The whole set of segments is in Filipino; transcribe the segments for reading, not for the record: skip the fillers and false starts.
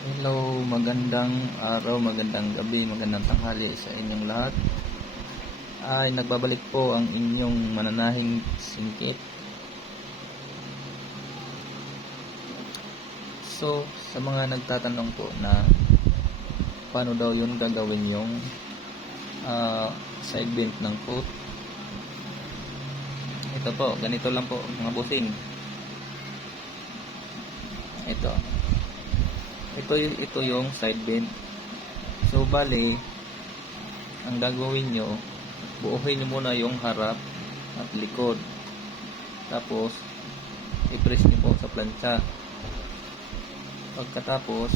Hello, magandang araw, magandang gabi, magandang tanghali sa inyong lahat. Nagbabalik po ang inyong mananahing singkit. So, sa mga nagtatanong po na paano daw yun gagawin yung side bend ng foot. Ito po, ganito lang po mga bossing. Ito yung side bend. So bali, ang gagawin nyo, buuhin nyo muna yung harap at likod. Tapos i-press nyo po sa plancha. Pagkatapos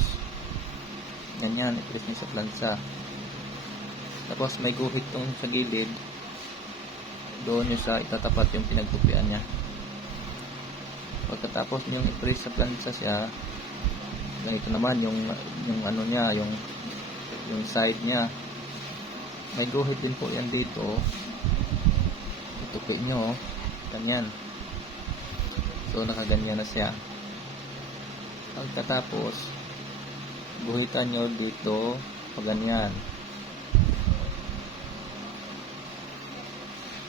ganyan, i-press nyo sa plancha. Tapos may guhit tong sa gilid, doon nyo sa itatapat yung pinagtupian nya. Pagkatapos nyo i-press sa plancha siya, ganito naman yung ano nya, yung side nya. May guhit din po yan dito. Itupi nyo ganyan. So nakaganyan na siya. Pagkatapos guhitan nyo dito pag ganyan,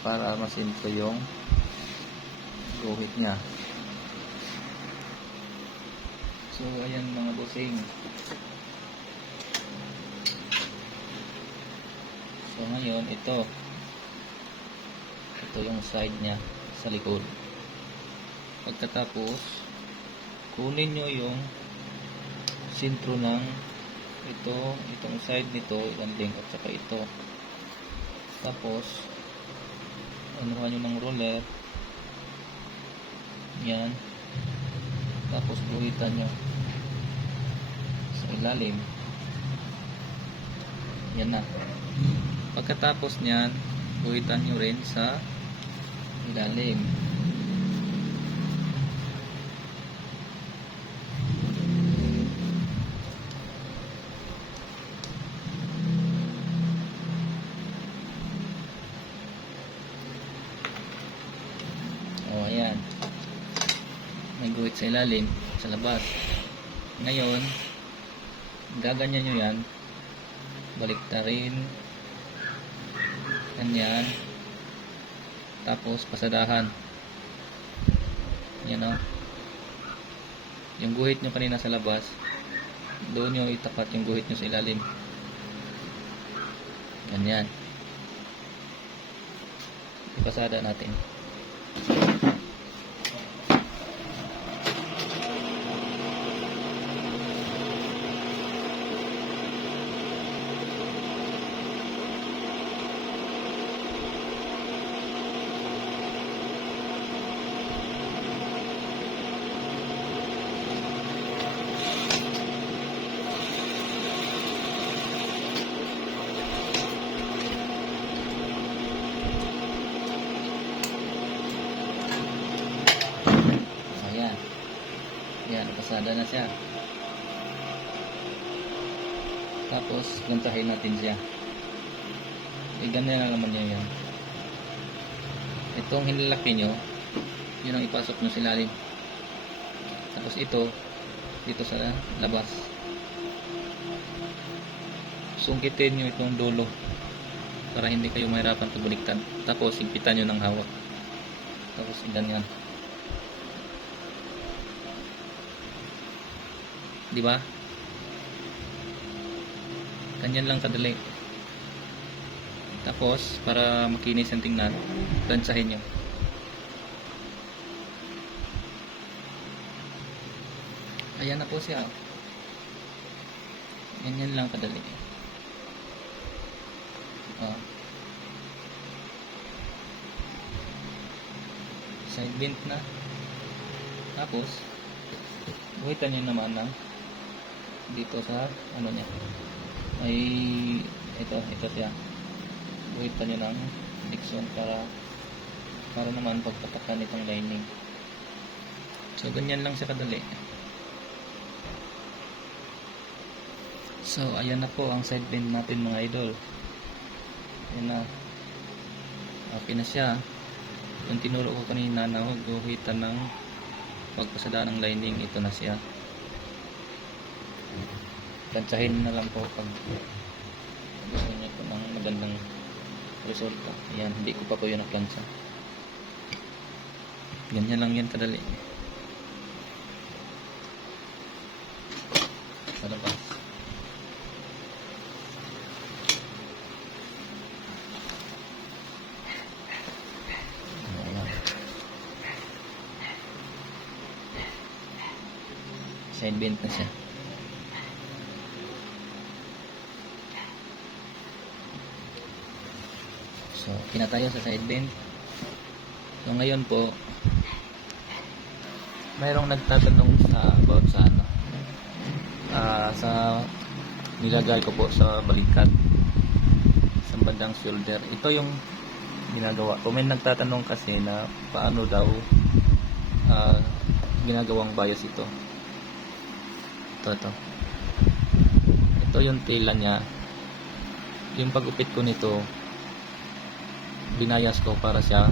para masinto yung guhit nya. So ayan mga bossing. So ngayon ito yung side nya sa likod. Pagkatapos kunin nyo yung sintro ng itong side nito, ianding at saka ito. Tapos anuhan nyo ng roller yan. Tapos guhitan nyo sa ilalim. Yan na. Pagkatapos nyan, guhitan nyo rin sa ilalim. O ayan, may guhit sa ilalim, sa labas. Ngayon gaganyan nyo yan, baliktarin ganyan, tapos pasadahan yan o. Yung guhit nyo kanina sa labas, doon nyo itapat yung guhit nyo sa ilalim ganyan. Ipasada natin. Yan, pasada na siya. Tapos gantahin natin siya. Ganyan na naman niya yan. Itong hinlalaki nyo, yun ang ipasok nyo sa ilalim. Tapos ito dito sa labas. Sungkitin nyo itong dulo para hindi kayo mahirapan pagbaliktad. Tapos higpitan nyo ng hawak. Tapos ganyan. Di ba? Ganyan lang kadali. Tapos para makinis ang tingnan, plansahin nyo. Ayan na po siya. Ganyan lang kadali. Side bend na. Tapos guhitan nyo naman ng dito sa ano nya, ay ito siya. Guhitan nyo ng Dixon para naman pagpatakan itong lining. So ganyan lang siya kadali. So ayan na po ang side bend natin mga idol. Ayan na, okay na siya. Yung tinuro ko kanina na huwag guhitan ng pagpasada ng lining, ito na siya. Plantsahin na lang po pag gusto niyo po ng magandang resulta. Ayan, hindi ko pa po yun na-plancha. Ganyan lang yan kadali. Sa labas. Ayan. Side bend na siya. So, kinatayo sa side bend. So, ngayon po, mayroong nagtatanong sa about sa ano, sa nilagay ko po sa balikat sa bandang shoulder. Ito yung ginagawa ko. May nagtatanong kasi na paano daw ginagawang bias ito. Ito yung tela niya. Yung pag-upit ko nito, binayas ko para siya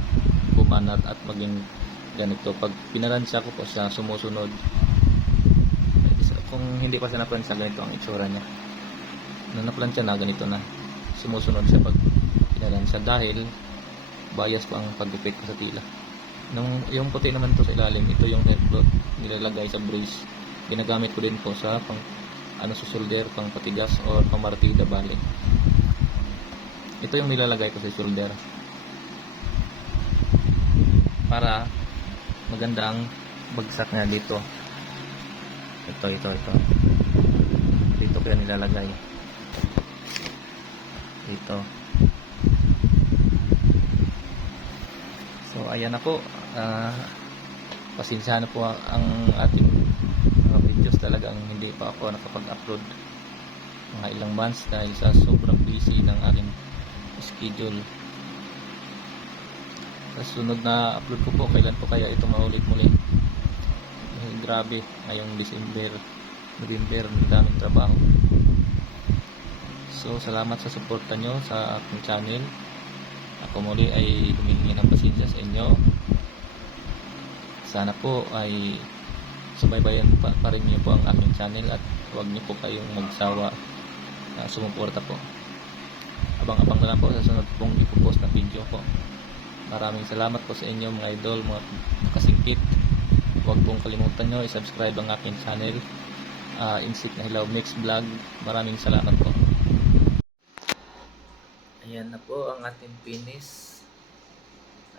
bumanat at maging ganito. Pag pinaransya ko po siya, sumusunod. Kung hindi pa siya naplansya, ganito ang itsura niya. Nung naplansya na, ganito na. Sumusunod siya pag pinaransya dahil bias ko ang pag-upit ko sa tila. Yung puti naman to sa ilalim, ito yung head cloth nilalagay sa brace. Ginagamit ko din po sa sa shoulder, pang patigas or pang martida bali. Ito yung nilalagay ko sa shoulder para maganda ang bagsak niya dito. Ito. Dito kaya nilalagay. Dito. So, ayan na po. Pasensya na po ang ating mga videos, talagang hindi pa ako nakapag-upload mga ilang months dahil sa sobrang busy ng aking schedule. Sa sunod na upload ko po, kailan po kaya ito maulit muli? Grabe, ngayong December, November, daming trabaho. So, salamat sa suporta nyo sa aking channel. Ako muli ay humihingi ng pasensya sa inyo. Sana po ay subaybayan pa rin nyo po ang aking channel at huwag nyo po kayong magsawa na sumuporta po. Abang-abang na lang po sa sunod pong ipopost na video po. Maraming salamat po sa inyo mga idol, mga kasingkit. Huwag pong kalimutan nyo i-subscribe ang aking channel, Insit na Hilaw Mix Vlog. Maraming salamat po. Ayan na po ang ating finish.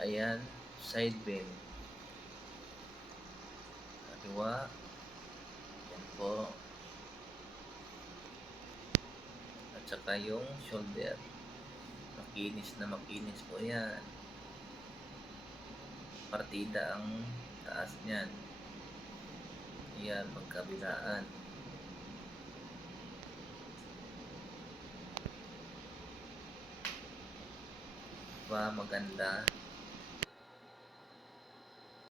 Ayan, side bend. Kaliwa. Ayan po. At saka yung shoulder. Makinis na makinis po yan. Partida ang taas niyan. Ayan, magkabilaan. Maganda.